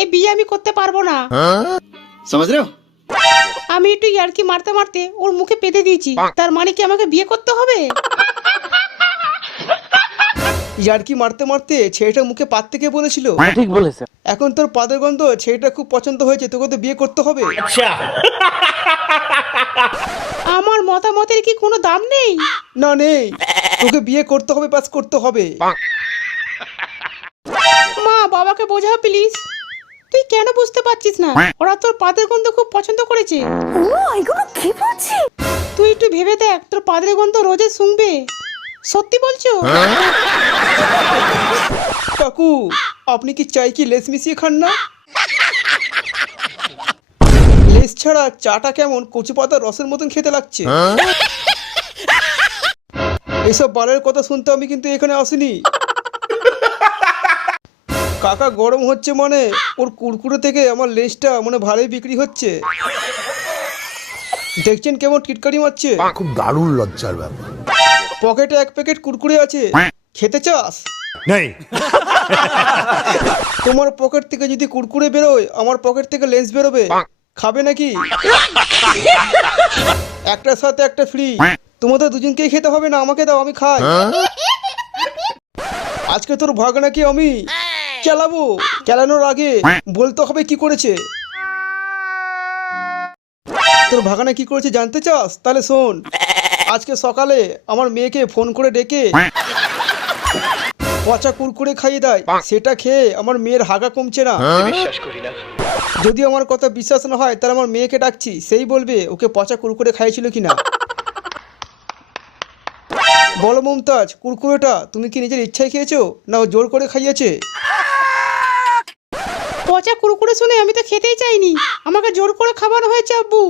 এই বিয়ে আমি করতে পারবো না। समझ रहे हो? আমি একটু ইয়ার্কি মারতে মারতে ওর মুখে পেতে দিয়েছি, তার মানে কি আমাকে বিয়ে করতে হবে? ইয়ার্কি মারতে মারতে ছেলেটা মুখে পাত থেকে বলেছিল। ঠিক বলেছে। এখন তোর পাদের গন্ধ ছেলেটা খুব পছন্দ হয়েছে, তোকে তো বিয়ে করতে হবে। আমার মতামতের কি কোনো দাম নেই? না নেই, তোকে বিয়ে করতে হবে, পাস করতে হবে। মা বাবাকে বোঝা প্লিজ। তুই কেন বুঝতে পারছিস না? ওরা তোর পাদের গন্ধ খুব পছন্দ করেছে। এগুলো কি বলছিস? তুই একটু ভেবে দেখ, তোর পাদের গন্ধ রোজে শুনবে। সত্যি বলছো? কাকু, আপনি কি চাই কি লেস মিশিয়ে খান না? লেস ছাড়া চাটা কেমন কচু পাতার রসের মতন খেতে লাগছে। এসব বালের কথা শুনতে আমি কিন্তু এখানে আসিনি। কাকা গরম হচ্ছে মানে ওর কুরকুরে থেকে আমার লেসটা মানে ভালোই বিক্রি হচ্ছে। দেখছেন কেমন টিটকারি মারছে। খুব দারুণ লজ্জার ব্যাপার। পকেটে এক প্যাকেট কুরকুরে আছে, খেতে চাস? নেই। তোমার পকেট থেকে যদি কুরকুরে বেরোয়, আমার পকেট থেকে লেন্স বেরোবে। খাবে নাকি? একটার সাথে একটা ফ্রি। তোমাদের দুজনকেই খেতে হবে না, আমাকে দাও, আমি খাই। আজকে তোর ভাগনাকে আমি চালাবো। চালানোর আগে বলতে হবে কি করেছে। তোর ভাগনা কি করেছে জানতে চাস? তাহলে শোন। আজকে সকালে আমার মেয়েকে ফোন করে ডেকে পচা কুরকুরে খাইয়ে দেয়, সেটা খেয়ে আমার মেয়ের হাগা কমছে না। যদি আমার কথা বিশ্বাস না হয় তাহলে আমার মেয়েকে ডাকছি, সেই বলবে ওকে পচা কুরকুরে খাইয়েছিল কিনা। বলো মমতাজ, কুরকুরেটা তুমি কি নিজের ইচ্ছায় খেয়েছো না ও জোর করে খাইয়েছে? পচা কুরকুরে শুনে আমি তো খেতেই চাইনি, আমাকে জোর করে খাওয়ানো হয়েছে আব্বু।